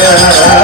Yeah.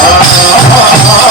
ఆ